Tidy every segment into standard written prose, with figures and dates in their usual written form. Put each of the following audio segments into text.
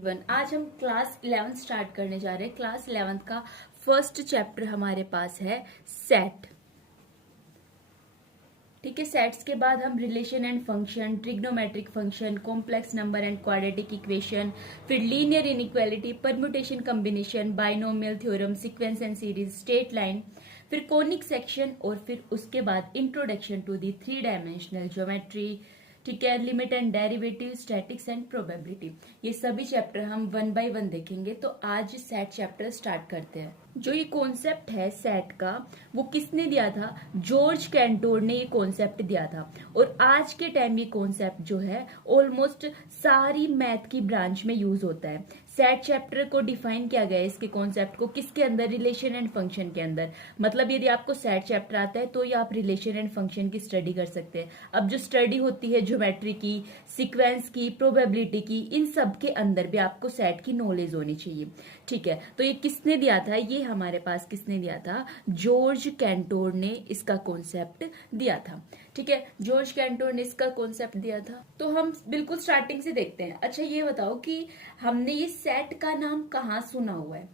आज हम class 11 start करने जा रहे हैं। क्लास 11 का फर्स्ट चैप्टर हमारे पास है सेट। ठीक है, सेट्स के बाद हम relation and function, trigonometric function, complex number and quadratic equation, फिर linear inequality, permutation combination, binomial theorem, sequence and series, straight line, फिर कोनिक सेक्शन और फिर उसके बाद introduction to the 3 dimensional geometry. ठीक है, limit and derivative, statics and probability, ये सभी चैप्टर हम 1 बाय 1 देखेंगे। तो आज सेट चैप्टर स्टार्ट करते हैं। जो ये कॉन्सेप्ट है सेट का, वो किसने दिया था? जॉर्ज कैंटोर ने ये कॉन्सेप्ट दिया था। और आज के टाइम ये कॉन्सेप्ट जो है ऑलमोस्ट सारी मैथ की ब्रांच में यूज होता है। सेट चैप्टर को डिफाइन किया गया है, इसके कॉन्सेप्ट को, किसके अंदर? रिलेशन एंड फंक्शन के अंदर। मतलब यदि आपको सेट चैप्टर आता है तो ये आप रिलेशन एंड फंक्शन की स्टडी कर सकते हैं। अब जो स्टडी होती है ज्योमेट्री की, सीक्वेंस की, प्रोबेबिलिटी की, इन सब के अंदर भी आपको सेट की नॉलेज होनी चाहिए। ठीक है, तो ये किसने दिया था? ये हमारे पास किसने दिया था? जॉर्ज कैंटोर ने इसका कॉन्सेप्ट दिया था। ठीक है, जॉर्ज कैंटोर ने इसका कॉन्सेप्ट दिया था। तो हम बिल्कुल स्टार्टिंग से देखते हैं। अच्छा ये बताओ कि हमने ये सेट का नाम कहाँ सुना हुआ है?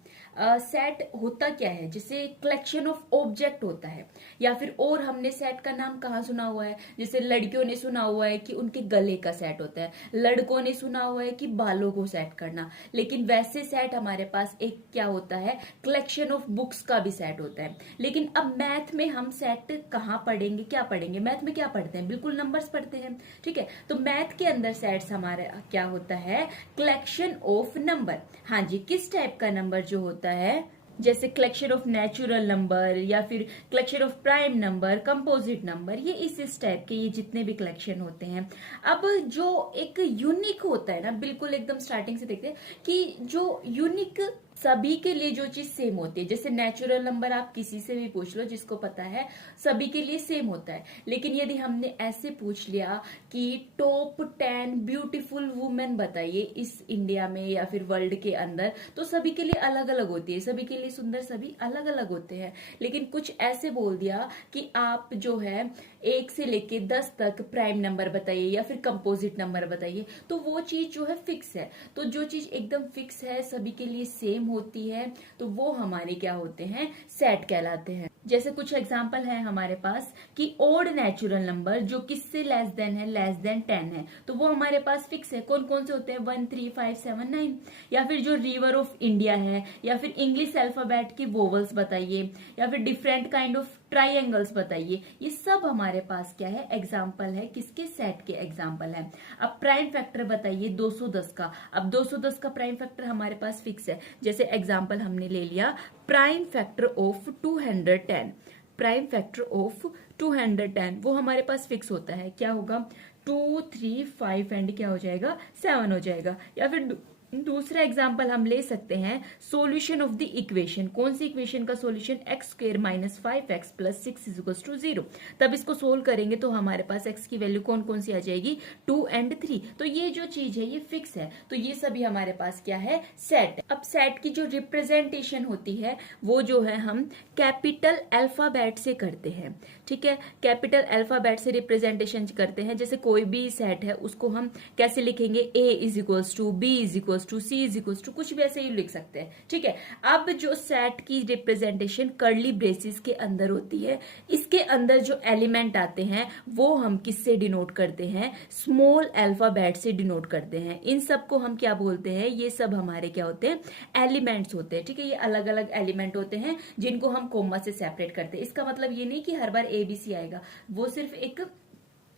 सेट होता क्या है? जैसे कलेक्शन ऑफ ऑब्जेक्ट होता है, या फिर और हमने सेट का नाम कहाँ सुना हुआ है? जैसे लड़कियों ने सुना हुआ है कि उनके गले का सेट होता है, लड़कों ने सुना हुआ है कि बालों को सेट करना। लेकिन वैसे सेट हमारे पास एक क्या होता है? कलेक्शन ऑफ बुक्स का भी सेट होता है। लेकिन अब मैथ में हम सेट कहाँ पढ़ेंगे? क्या पढ़ेंगे? मैथ में क्या पढ़ते हैं? बिल्कुल नंबर्स पढ़ते हैं। ठीक है, तो मैथ के अंदर सेट्स हमारा क्या होता है? Collection of number. हाँ जी, किस टाइप का नंबर जो होता है? जैसे कलेक्शन ऑफ नेचुरल नंबर, या फिर collection of prime number, composite number, ये इस टाइप के ये जितने भी कलेक्शन होते हैं। अब जो एक यूनिक होता है ना, बिल्कुल एकदम स्टार्टिंग से देखते हैं कि जो यूनिक सभी के लिए जो चीज सेम होती है, जैसे नेचुरल नंबर आप किसी से भी पूछ लो जिसको पता है, सभी के लिए सेम होता है। लेकिन यदि हमने ऐसे पूछ लिया कि टॉप 10 ब्यूटीफुल वुमेन बताइए इस इंडिया में या फिर वर्ल्ड के अंदर, तो सभी के लिए अलग अलग होती है, सभी के लिए सुंदर सभी अलग अलग होते हैं। लेकिन कुछ ऐसे बोल दिया कि आप जो है 1 से लेके 10 तक प्राइम नंबर बताइए या फिर कंपोजिट नंबर बताइए, तो वो चीज जो है फिक्स है। तो जो चीज एकदम फिक्स है, सभी के लिए सेम होती है, तो वो हमारे क्या होते हैं? सेट कहलाते हैं। जैसे कुछ एग्जांपल है हमारे पास कि ओड नेचुरल नंबर जो किससे लेस देन है? लेस देन 10 है, तो वो हमारे पास फिक्स है। कौन कौन से होते हैं? 1, 3, 5, 7, 9। या फिर जो रिवर ऑफ इंडिया है, या फिर इंग्लिश अल्फाबेट की वोवल्स बताइए, या फिर डिफरेंट काइंड ऑफ ट्राइंगल्स बताइए, ये सब हमारे पास क्या है? एग्जाम्पल है। किसके? सेट के एग्जाम्पल है। अब प्राइम फैक्टर बताइए 210 का। अब 210 का प्राइम फैक्टर हमारे पास फिक्स है। जैसे एग्जाम्पल हमने ले लिया prime factor of 210। Prime factor of 210 वो हमारे पास फिक्स होता है। क्या होगा? 2, 3, 5 एंड क्या हो जाएगा? 7 हो जाएगा। या फिर दूसरा एग्जाम्पल हम ले सकते हैं सॉल्यूशन ऑफ द इक्वेशन। कौन सी इक्वेशन का सॉल्यूशन? x² - 5x + 6 = 0। तब इसको सोल्व करेंगे तो हमारे पास x की वैल्यू कौन कौन सी आ जाएगी? 2 और 3। तो ये जो चीज है ये फिक्स है। तो ये सभी हमारे पास क्या है? सेट। अब सेट की जो रिप्रेजेंटेशन होती है वो जो है हम कैपिटल अल्फाबेट से करते हैं। ठीक है, कैपिटल अल्फाबेट से रिप्रेजेंटेशन करते हैं। जैसे कोई भी सेट है उसको हम कैसे लिखेंगे? a = b = c = कुछ भी ऐसे ही लिख सकते हैं। ठीक है, अब जो सेट की रिप्रेजेंटेशन कर्ली ब्रेसिस के अंदर होती है, इसके अंदर जो एलिमेंट आते हैं वो हम किससे डिनोट करते हैं? स्मॉल अल्फाबेट से डिनोट करते हैं। इन सब को हम क्या बोलते हैं? ये सब हमारे क्या होते हैं? एलिमेंट्स होते हैं। ठीक है, ये अलग अलग एलिमेंट होते हैं जिनको हम कोमा से सेपरेट करते हैं। इसका मतलब ये नहीं कि हर बार ABC आएगा, वो सिर्फ एक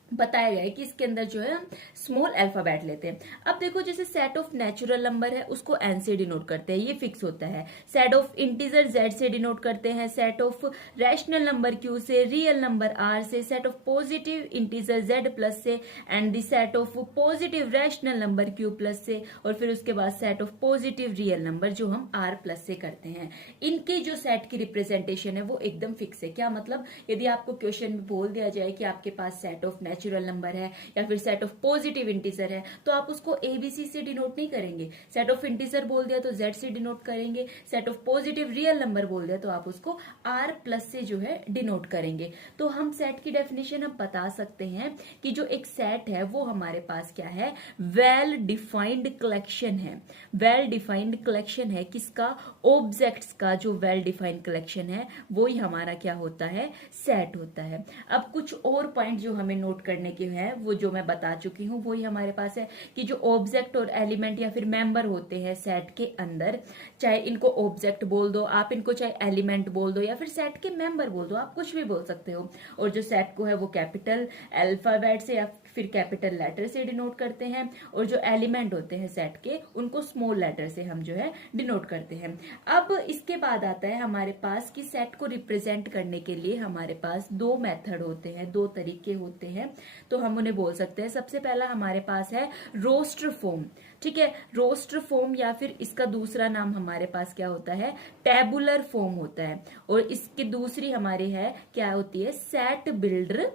बताया गया है कि इसके अंदर जो है हम स्मॉल अल्फाबेट लेते हैं। अब देखो, जैसे सेट ऑफ नेचुरल नंबर है उसको n से डिनोट करते हैं, ये फिक्स होता है। सेट ऑफ इंटीजर z से डिनोट करते हैं, set of rational number q से, रियल नंबर r से, set of positive integer z+ से, and the set of positive rational number q+ से, और फिर उसके बाद set of positive real number जो हम r+ से करते हैं। इनके जो सेट की रिप्रेजेंटेशन है वो एकदम फिक्स है। क्या मतलब? यदि आपको क्वेश्चन में बोल दिया जाए कि आपके पास सेट ऑफ नेचुरल नंबर है या फिर सेट ऑफ पॉजिटिव इंटीजर है तो आप उसको ABC से डिनोट नहीं करेंगे। सेट ऑफ इंटीजर बोल दिया तो Z से डिनोट करेंगे। Set of positive real number बोल दिया तो आप उसको R+ से जो है डिनोट करेंगे। तो हम सेट की डेफिनेशन हम बता सकते हैं कि जो एक सेट है वो हमारे पास क्या है, वेल डिफाइंड कलेक्शन है। वेल डिफाइंड कलेक्शन है किसका, ऑब्जेक्ट्स का जो वेल डिफाइंड कलेक्शन है वो ही हमारा क्या होता है, सेट होता है। अब कुछ और पॉइंट जो हमें नोट करने के हैं वो जो मैं बता चुकी हूं वही हमारे पास है कि जो ऑब्जेक्ट और एलिमेंट या फिर मेंबर होते हैं सेट के अंदर, चाहे इनको ऑब्जेक्ट बोल दो आप, इनको चाहे एलिमेंट बोल दो या फिर सेट के मेंबर बोल दो, आप कुछ भी बोल सकते हो। और जो सेट को है वो कैपिटल अल्फाबेट से या फिर कैपिटल लेटर से डिनोट करते हैं और जो एलिमेंट होते हैं सेट के उनको स्मॉल लेटर से हम जो है डिनोट करते हैं। अब इसके बाद आता है हमारे पास कि सेट को रिप्रेजेंट करने के लिए हमारे पास दो मेथड होते हैं, दो तरीके होते हैं। तो हम उन्हें बोल सकते हैं, सबसे पहला हमारे पास है रोस्टर फॉर्म। ठीक है, रोस्टर फॉर्म या फिर इसका दूसरा नाम हमारे पास क्या होता है, टेबुलर फॉर्म होता है। और इसकी दूसरी हमारी है क्या होती है, सेट बिल्डर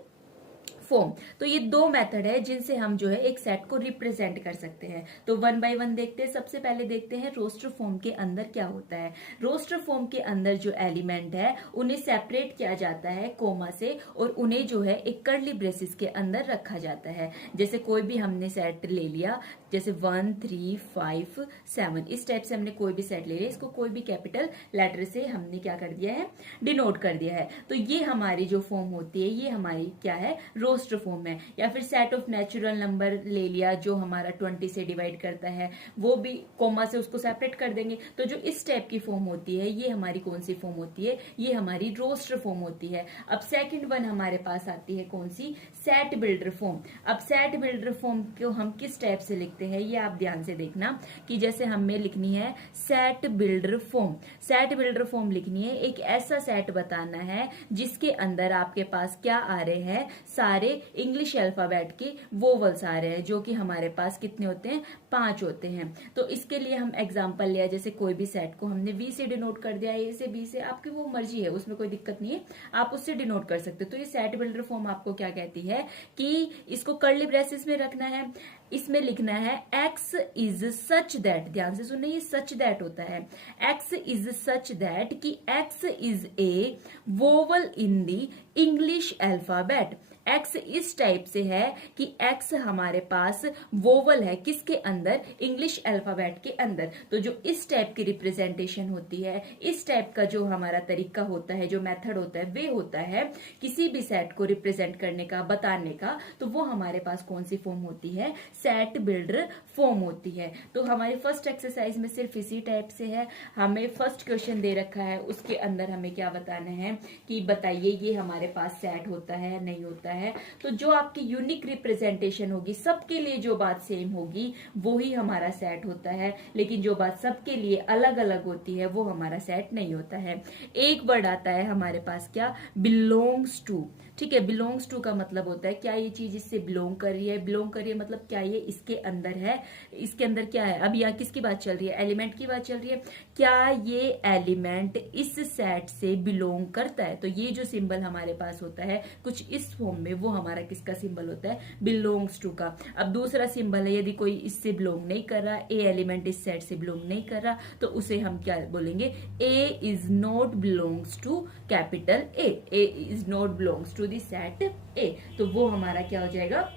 फॉर्म। तो ये दो मेथड है जिनसे हम जो है एक सेट को रिप्रेजेंट कर सकते हैं। तो वन बाय वन देखते हैं। सबसे पहले देखते हैं रोस्टर फॉर्म के अंदर क्या होता है। रोस्टर फॉर्म के अंदर जो एलिमेंट है उन्हें सेपरेट किया जाता है कोमा से और उन्हें जो है एक कर्ली ब्रेसिस के अंदर रखा जाता है। जैसे कोई भी हमने सेट ले लिया, जैसे 1 3 5 7, इस टाइप से हमने कोई भी सेट ले लिया, इसको कोई भी कैपिटल लेटर से हमने क्या कर दिया है, डिनोट कर दिया है। तो ये हमारी जो फॉर्म होती है ये हमारी क्या है, रोस्टर फॉर्म है। या फिर सेट ऑफ नेचुरल नंबर ले लिया जो हमारा 20 से डिवाइड करता है, वो भी कोमा से उसको सेपरेट कर देंगे। तो जो इस टाइप की फॉर्म होती है ये हमारी कौन सी फॉर्म होती है, ये हमारी रोस्टर फॉर्म होती है। अब सेकंड वन हमारे पास आती है कौन सी, सेट बिल्डर फॉर्म। अब सेट बिल्डर फॉर्म को हम किस टाइप से लिखते हैं ये आप ध्यान से देखना कि जैसे हमें लिखनी है set builder form. Set builder form लिखनी है, एक ऐसा सेट बताना है जिसके अंदर आपके पास क्या आ रहे हैं, सारे इंग्लिश अल्फाबेट के वोवल्स आ रहे हैं, जो कि हमारे पास कितने होते हैं, 5 होते हैं। तो इसके लिए हम एग्जांपल लिया, जैसे कोई भी सेट को हमने V से डिनोट कर दिया, A से B से, आपकी वो मर्जी है, उसमें कोई दिक्कत नहीं है, आप उससे डिनोट कर सकते हो। तो ये सेट बिल्डर फॉर्म आपको क्या कहती है कि इसको कर्ली ब्रेसेस में रखना है, इसमें लिखना है X इज सच दैट, ध्यान से सुनना, ये सच दैट होता है, X इज सच दैट कि X is a vowel in the English alphabet. X इस टाइप से है कि X हमारे पास वोवल है किसके अंदर, इंग्लिश अल्फाबेट के अंदर। तो जो इस टाइप की रिप्रेजेंटेशन होती है, इस टाइप का जो हमारा तरीका होता है, जो मेथड होता है, वे होता है किसी भी सेट को रिप्रेजेंट करने का, बताने का। तो वो हमारे पास कौन सी फॉर्म होती है, सेट बिल्डर फॉर्म होती है। तो हमारी फर्स्ट एक्सरसाइज में सिर्फ इसी टाइप से है, हमें फर्स्ट क्वेश्चन दे रखा है, उसके अंदर हमें क्या बताना है कि बताइए ये हमारे पास सेट होता है नहीं होता है। तो जो आपकी यूनिक रिप्रेजेंटेशन होगी, सबके लिए जो बात सेम होगी वो ही हमारा सेट होता है, लेकिन जो बात सबके लिए अलग अलग होती है वो हमारा सेट नहीं होता है। एक वर्ड आता है हमारे पास क्या, बिलोंग्स टू। ठीक है, बिलोंग्स टू का मतलब होता है क्या ये चीज इससे बिलोंग कर रही है, बिलोंग कर रही है मतलब क्या ये इसके अंदर है, इसके अंदर क्या है। अब यहाँ किसकी बात चल रही है, एलिमेंट की बात चल रही है, क्या ये एलिमेंट इस सेट से बिलोंग करता है। तो ये जो सिंबल हमारे पास होता है कुछ इस फॉर्म में, वो हमारा किसका सिंबल होता है, बिलोंग्स टू का। अब दूसरा सिंबल है, यदि कोई इससे बिलोंग नहीं कर रहा, ए एलिमेंट इस सेट से बिलोंग नहीं कर रहा, तो उसे हम क्या बोलेंगे, A is not belongs to capital A is not belongs to the set A. तो वो हमारा क्या हो जाएगा,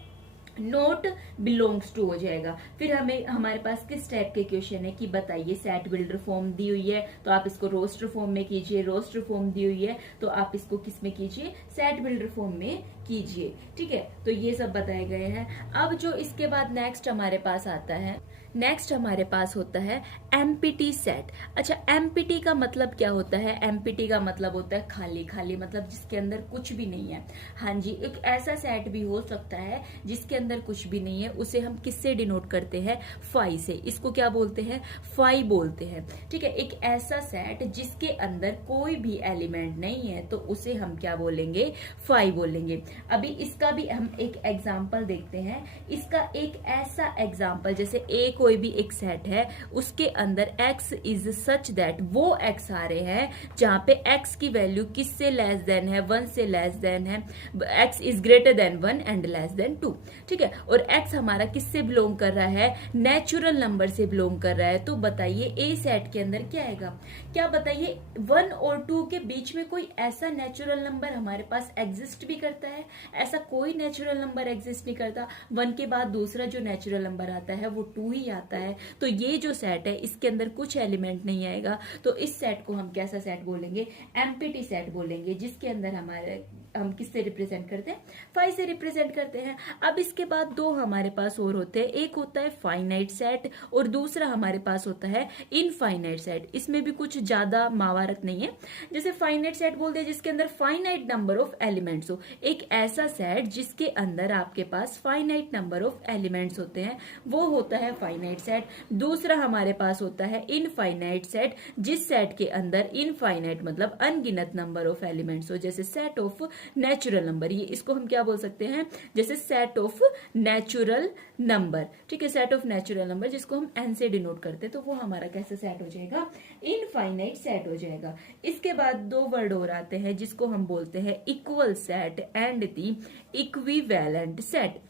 नोट बिलोंग्स टू हो जाएगा। फिर हमें हमारे पास किस टाइप के क्वेश्चन है कि बताइए सेट बिल्डर फॉर्म दी हुई है तो आप इसको रोस्टर फॉर्म में कीजिए, रोस्टर फॉर्म दी हुई है तो आप इसको किस में कीजिए, सेट बिल्डर फॉर्म में कीजिए। ठीक है, तो ये सब बताए गए हैं। अब जो इसके बाद नेक्स्ट हमारे पास आता है, नेक्स्ट हमारे पास होता है एमपीटी सेट। अच्छा, एमपीटी का मतलब क्या होता है, एमपीटी का मतलब होता है खाली, खाली मतलब जिसके अंदर कुछ भी नहीं है। हाँ जी, एक ऐसा सेट भी हो सकता है जिसके अंदर कुछ भी नहीं है, उसे हम किससे डिनोट करते हैं, फाई से। इसको क्या बोलते हैं, फाई बोलते हैं। ठीक है, एक ऐसा सेट जिसके अंदर कोई भी एलिमेंट नहीं है तो उसे हम क्या बोलेंगे, फाई बोलेंगे। अभी इसका भी हम एक एग्जाम्पल देखते हैं। इसका एक ऐसा एग्जाम्पल, जैसे ए को कोई भी एक सेट है उसके अंदर x इज सच दैट वो x आ रहे हैं जहां पे x की वैल्यू किससे लेस देन है, 1 से लेस देन है, x is greater than 1 and less than 2, ठीक है। और x हमारा किससे बिलोंग कर रहा है, नेचुरल नंबर से बिलोंग कर रहा है। तो बताइए ए सेट के अंदर क्या आएगा, क्या बताइए 1 और 2 के बीच में कोई ऐसा नेचुरल नंबर हमारे पास एग्जिस्ट भी करता है? ऐसा कोई नेचुरल नंबर एग्जिस्ट नहीं करता। 1 के बाद दूसरा जो नेचुरल नंबर आता है वो 2 ही आता है। तो ये जो सेट है इसके अंदर कुछ एलिमेंट नहीं आएगा। तो इस सेट को हम कैसा सेट बोलेंगे, एम्प्टी सेट बोलेंगे, जिसके अंदर हमारे हम किससे रिप्रेजेंट करते हैं, 5 से रिप्रेजेंट करते हैं। अब इसके बाद दो हमारे पास और होते हैं, एक होता है फाइनाइट सेट और दूसरा हमारे पास होता है इनफाइनाइट सेट। इसमें भी कुछ ज्यादा महाभारत नहीं है। जैसे फाइनाइट सेट बोलते हैं जिसके अंदर फाइनाइट नंबर ऑफ एलिमेंट्स हो, एक ऐसा सेट जिसके अंदर आपके पास फाइनाइट नंबर ऑफ एलिमेंट्स होते हैं वो होता है फाइनाइट सेट। दूसरा हमारे पास होता है इनफाइनाइट सेट, जिस सेट के अंदर इनफाइनाइट मतलब अनगिनत नंबर ऑफ एलिमेंट्स हो, जैसे सेट ऑफ नेचुरल नंबर। ये इसको हम क्या बोल सकते हैं, जैसे सेट ऑफ नेचुरल नंबर, ठीक है, सेट ऑफ नेचुरल नंबर जिसको हम एन से डिनोट करते हैं, तो वो हमारा कैसे सेट हो जाएगा, इनफाइनाइट सेट हो जाएगा। इसके बाद दो वर्ड और आते हैं जिसको हम बोलते हैं equal set and the equivalent set.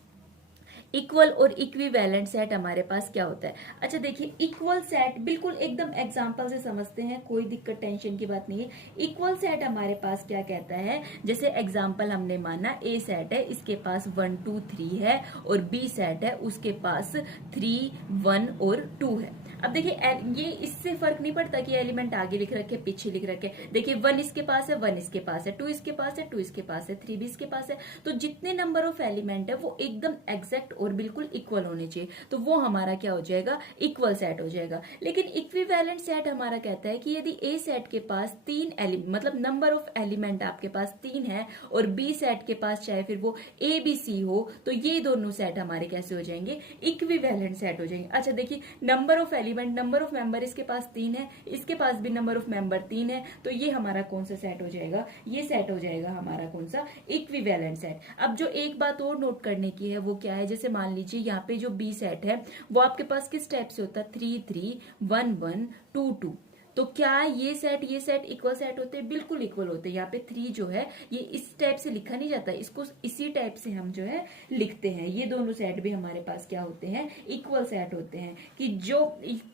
Equal और इक्विवेलेंट सेट हमारे पास क्या होता है, अच्छा देखिए इक्वल सेट बिल्कुल एकदम एग्जांपल से समझते हैं, कोई दिक्कत टेंशन की बात नहीं है। इक्वल सेट हमारे पास क्या कहता है, जैसे एग्जांपल हमने माना ए सेट है, इसके पास 1 2 3 है और बी सेट है उसके पास 3 1 और 2 है। अब देखिए ये इससे फर्क नहीं पड़ता कि एलिमेंट आगे लिख रखे पीछे लिख रखे। देखिए 1 इसके पास है, 1 इसके पास है, 2 इसके पास है, 2 इसके पास है, 3 भी इसके पास है। तो जितने नंबर ऑफ एलिमेंट है वो एकदम एग्जैक्ट और बिल्कुल इक्वल होने चाहिए, तो वो हमारा क्या हो जाएगा, इक्वल सेट हो जाएगा। लेकिन इक्विवेलेंट सेट हमारा कहता है कि यदि ए सेट के पास 3 एलिमेंट मतलब नंबर ऑफ एलिमेंट आपके पास 3 है और बी सेट के पास चाहे फिर वो ए बी सी हो, तो ये दोनों सेट हमारे कैसे हो जाएंगे, इक्विवेलेंट सेट हो जाएंगे। अच्छा देखिए number of element number of member इसके पास 3 है, इसके पास भी नंबर ऑफ मेंबर 3 है, तो ये हमारा कौन सा सेट हो जाएगा, ये सेट हो जाएगा हमारा कौन सा, इक्विवेलेंट सेट। अब जो एक बात और नोट करने की है वो क्या है, जैसे मान लीजिए यहाँ पे जो बी सेट है वो आपके पास किस टाइप से होता है, 3 3 1 1 2 2। तो क्या ये सेट इक्वल सेट होते हैं, बिल्कुल इक्वल होते हैं। यहाँ पे 3 जो है ये इस टाइप से लिखा नहीं जाता, इसको इसी टाइप से हम जो है लिखते हैं। ये दोनों सेट भी हमारे पास क्या होते हैं, इक्वल सेट होते हैं। कि जो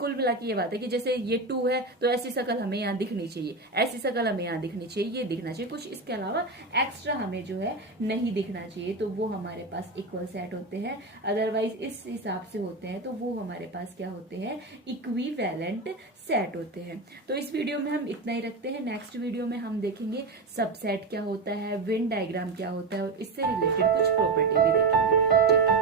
कुल मिला के ये बात है कि जैसे ये 2 है तो ऐसी शक्ल हमें यहाँ दिखनी चाहिए, ऐसी शक्ल हमें यहाँ दिखनी चाहिए, ये दिखना चाहिए, कुछ इसके अलावा एक्स्ट्रा हमें जो है नहीं दिखना चाहिए, तो वो हमारे पास इक्वल सेट होते हैं। अदरवाइज इस हिसाब से होते हैं तो वो हमारे पास क्या होते हैं, इक्विवेलेंट सेट होते हैं। तो इस वीडियो में हम इतना ही रखते हैं। नेक्स्ट वीडियो में हम देखेंगे सबसेट क्या होता है, वेन डायग्राम क्या होता है और इससे रिलेटेड कुछ प्रॉपर्टी भी देखेंगे। ठीक है।